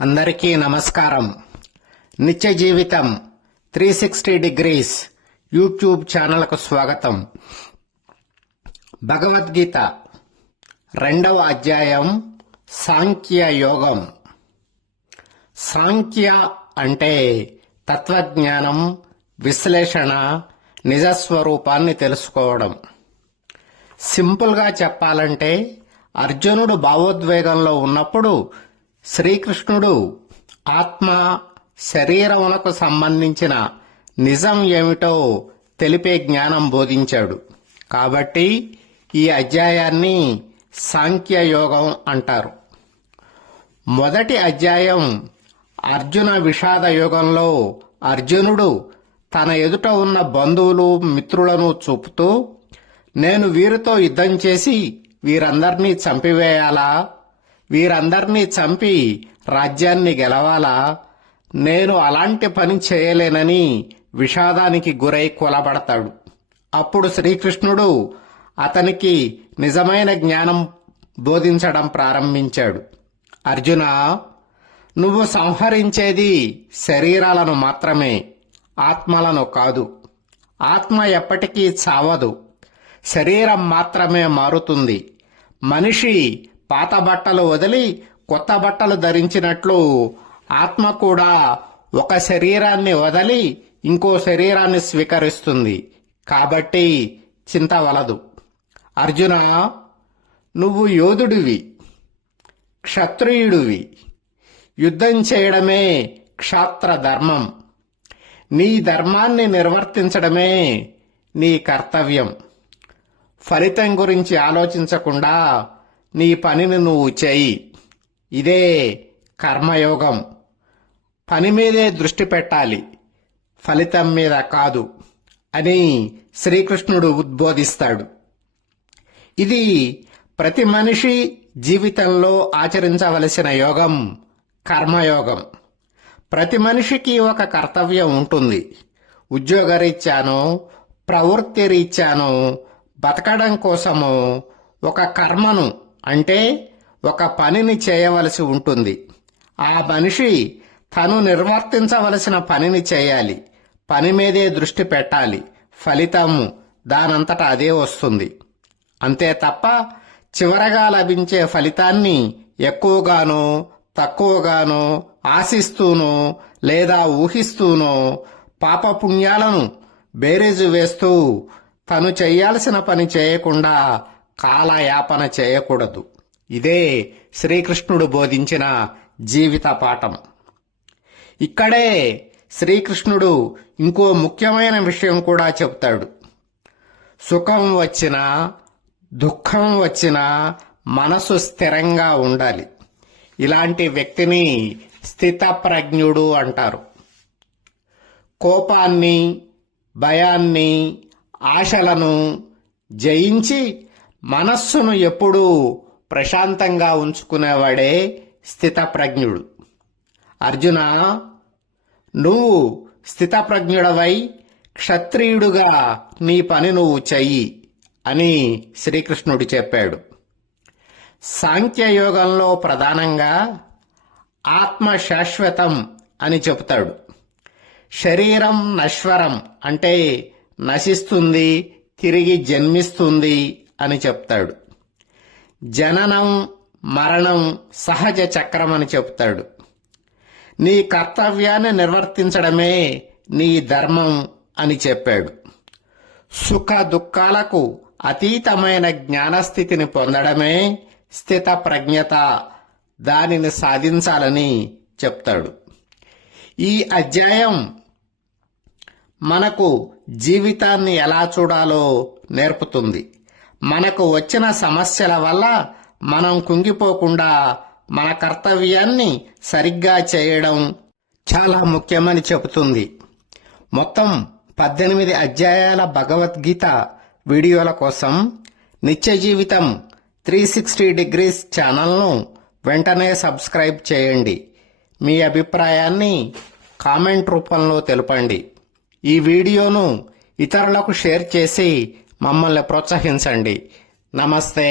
అందరికీ నమస్కారం. నిత్య జీవితం 360 డిగ్రీస్ యూట్యూబ్ ఛానల్కు స్వాగతం. భగవద్గీత 2వ అధ్యాయం సాంఖ్య యోగం. సాంఖ్య అంటే తత్వజ్ఞానం, విశ్లేషణ, నిజస్వరూపాన్ని తెలుసుకోవడం. సింపుల్గా చెప్పాలంటే అర్జునుడు భావోద్వేగంలో ఉన్నప్పుడు శ్రీకృష్ణుడు ఆత్మ, శరీరమునకు సంబంధించిన నిజం ఏమిటో తెలిపే జ్ఞానం బోధించాడు. కాబట్టి ఈ అధ్యాయాన్ని సాంఖ్యయోగం అంటారు. మొదటి అధ్యాయం అర్జున విషాద యోగంలో అర్జునుడు తన ఎదుట ఉన్న బంధువులు, మిత్రులను చూపుతూ, నేను వీరితో యుద్ధం చేసి వీరందరినీ చంపివేయాలా? వీరందరినీ చంపి రాజ్యాన్ని గెలవాలా? నేను అలాంటి పని చేయలేనని విషాదానికి గురై కొలబడతాడు. అప్పుడు శ్రీకృష్ణుడు అతనికి నిజమైన జ్ఞానం బోధించడం ప్రారంభించాడు. అర్జున, నువ్వు సంహరించేది శరీరాలను మాత్రమే, ఆత్మలను కాదు. ఆత్మ ఎప్పటికీ చావదు, శరీరం మాత్రమే మారుతుంది. మనిషి పాత బట్టలు వదిలి కొత్త బట్టలు ధరించినట్లు ఆత్మ కూడా ఒక శరీరాన్ని వదిలి ఇంకో శరీరాన్ని స్వీకరిస్తుంది. కాబట్టి చింత వలదు. అర్జున, నువ్వు యోధుడివి, క్షత్రియుడివి. యుద్ధం చేయడమే క్షాత్ర ధర్మం. నీ ధర్మాన్ని నిర్వర్తించడమే నీ కర్తవ్యం. ఫలితం గురించి ఆలోచించకుండా నీ పనిని నువ్వు చేయి. ఇదే కర్మయోగం. పని మీదే దృష్టి పెట్టాలి, ఫలితం మీద కాదు అని శ్రీకృష్ణుడు ఉద్బోధిస్తాడు. ఇది ప్రతి మనిషి జీవితంలో ఆచరించవలసిన యోగం, కర్మయోగం. ప్రతి మనిషికి ఒక కర్తవ్యం ఉంటుంది. ఉద్యోగరీత్యానో, ప్రవృత్తి రీత్యానో, బతకడం కోసమో ఒక కర్మను అంటే ఒక పనిని చేయవలసి ఉంటుంది. ఆ మనిషి తను నిర్వర్తించవలసిన పనిని చేయాలి, పని మీదే దృష్టి పెట్టాలి. ఫలితం దానంతటా అదే వస్తుంది. అంతే తప్ప చివరగా లభించే ఫలితాన్ని ఎక్కువగానో తక్కువగానో ఆశిస్తూనో లేదా ఊహిస్తూనో పాపపుణ్యాలను బేరీజు వేస్తూ తను చేయాల్సిన పని చేయకుండా కాలయాపన చేయకూడదు. ఇదే శ్రీకృష్ణుడు బోధించిన జీవిత పాఠం. ఇక్కడే శ్రీకృష్ణుడు ఇంకో ముఖ్యమైన విషయం కూడా చెబుతాడు. సుఖం వచ్చినా దుఃఖం వచ్చినా మనసు స్థిరంగా ఉండాలి. ఇలాంటి వ్యక్తిని స్థితప్రజ్ఞుడు అంటారు. కోపాన్ని, భయాన్ని, ఆశలను జయించి మనస్సును ఎప్పుడూ ప్రశాంతంగా ఉంచుకునేవాడే స్థితప్రజ్ఞుడు. అర్జున, నువ్వు స్థితప్రజ్ఞుడవై క్షత్రియుడుగా నీ పని నువ్వు చెయ్యి అని శ్రీకృష్ణుడు చెప్పాడు. సాంఖ్యయోగంలో ప్రధానంగా ఆత్మ శాశ్వతం అని చెబుతాడు. శరీరం నశ్వరం అంటే నశిస్తుంది, తిరిగి జన్మిస్తుంది అని చెప్తాడు. జననం, మరణం సహజ చక్రం అని చెప్తాడు. నీ కర్తవ్యాన్ని నిర్వర్తించడమే నీ ధర్మం అని చెప్పాడు. సుఖ దుఃఖాలకు అతీతమైన జ్ఞానస్థితిని పొందడమే స్థిత ప్రజ్ఞత. దానిని సాధించాలని చెప్తాడు. ఈ అధ్యాయం మనకు జీవితాన్ని ఎలా చూడాలో నేర్పుతుంది. మనకు వచ్చిన సమస్యల వల్ల మనం కుంగిపోకుండా మన కర్తవ్యాన్ని సరిగ్గా చేయడం చాలా ముఖ్యమని చెబుతుంది. మొత్తం 18 అధ్యాయాల భగవద్గీత వీడియోల కోసం నిత్య జీవితం 360 డిగ్రీస్ ఛానల్ను వెంటనే సబ్స్క్రైబ్ చేయండి. మీ అభిప్రాయాన్ని కామెంట్ రూపంలో తెలపండి. ఈ వీడియోను ఇతరులకు షేర్ చేసి మమ్మల్ని ప్రోత్సహించండి. నమస్తే.